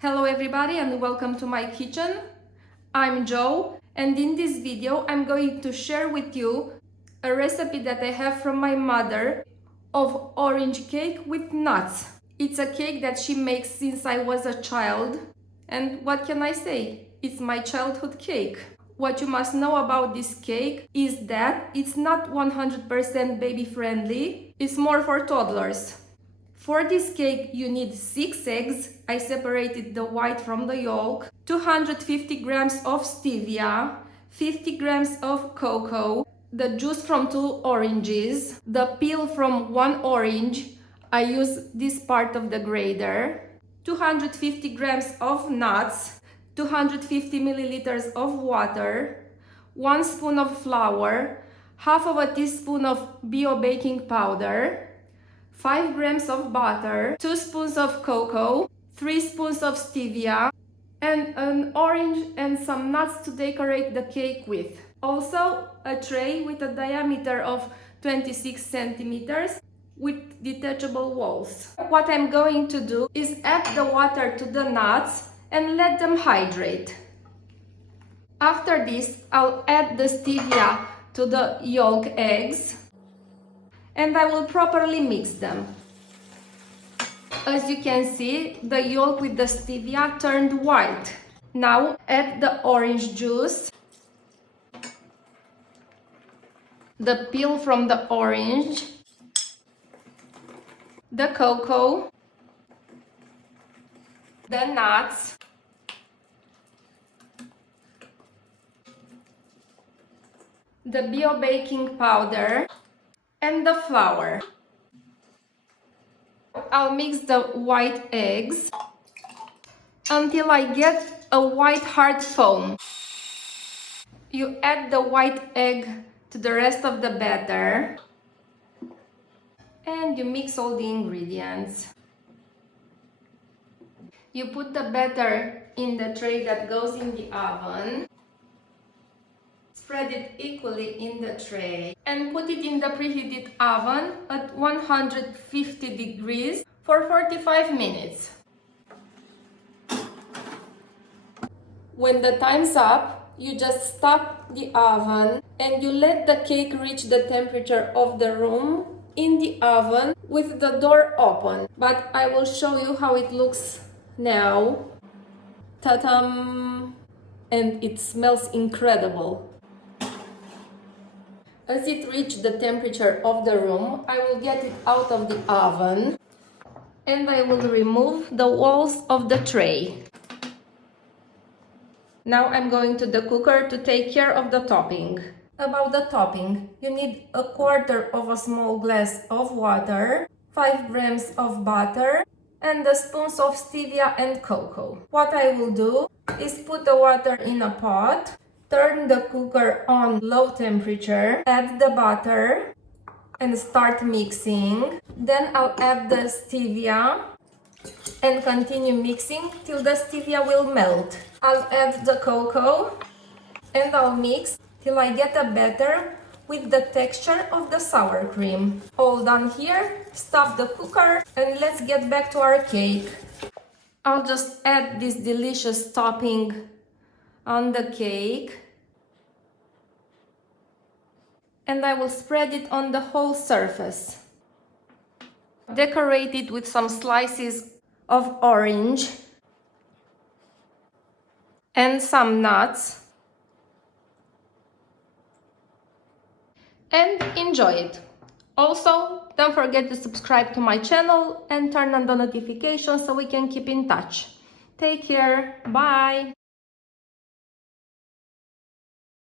Hello everybody and welcome to my kitchen. I'm Jo, and in this video I'm going to share with you a recipe that I have from my mother of orange cake with nuts. It's a cake that she makes since I was a child, and what can I say? It's my childhood cake. What you must know about this cake is that it's not 100% baby friendly, it's more for toddlers. For this cake you need 6 eggs, I separated the white from the yolk, 250 grams of stevia, 50 grams of cocoa, the juice from 2 oranges, the peel from 1 orange, I use this part of the grater, 250 grams of nuts, 250 milliliters of water, 1 spoon of flour, half of a teaspoon of bio baking powder, 5 grams of butter, 2 spoons of cocoa, 3 spoons of stevia, and an orange and some nuts to decorate the cake with. Also, a tray with a diameter of 26 centimeters with detachable walls. What I'm going to do is add the water to the nuts and let them hydrate. After this, I'll add the stevia to the yolk eggs, and I will properly mix them. As you can see, the yolk with the stevia turned white. Now add the orange juice, the peel from the orange, the cocoa, the nuts, the bio baking powder, and the flour. I'll mix the white eggs until I get a white hard foam. You add the white egg to the rest of the batter and you mix all the ingredients. You put the batter in the tray that goes in the oven. Spread it equally in the tray and put it in the preheated oven at 150 degrees for 45 minutes. When the time's up, you just stop the oven and you let the cake reach the temperature of the room in the oven with the door open. But I will show you how it looks now. Ta-dam! And it smells incredible. As it reached the temperature of the room, I will get it out of the oven and I will remove the walls of the tray. Now I'm going to the cooker to take care of the topping. About the topping, you need 1/4 of a small glass of water, 5 grams of butter, and the spoons of stevia and cocoa. What I will do is put the water in a pot, turn the cooker on low temperature, add the butter, and start mixing. Then I'll add the stevia and continue mixing till the stevia will melt. I'll add the cocoa and I'll mix till I get a batter with the texture of the sour cream. All done here, stop the cooker and let's get back to our cake. I'll just add this delicious topping on the cake and I will spread it on the whole surface. Decorate it with some slices of orange and some nuts and enjoy it. Also, don't forget to subscribe to my channel and turn on the notifications so we can keep in touch. Take care, bye!